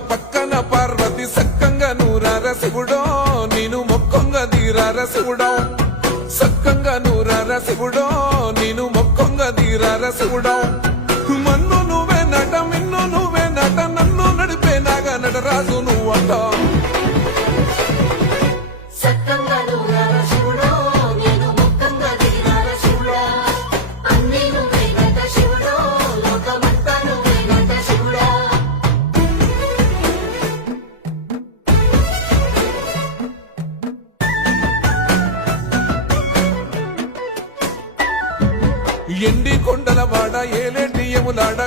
పక్కన పార్వతి సక్కంగా నూరార శివుడో నేను మొక్కంగా తీరార శివుడో సక్కంగా నూరార శివుడో నేను మొక్కంగా తీరార శివుడో మన్ను నువ్వే నట మిన్ను నువ్వే నట నన్ను నడిపే నాగా నటరాజు నువ్వంట ఎండి కొండల వాడ ఏలేటి యములాడ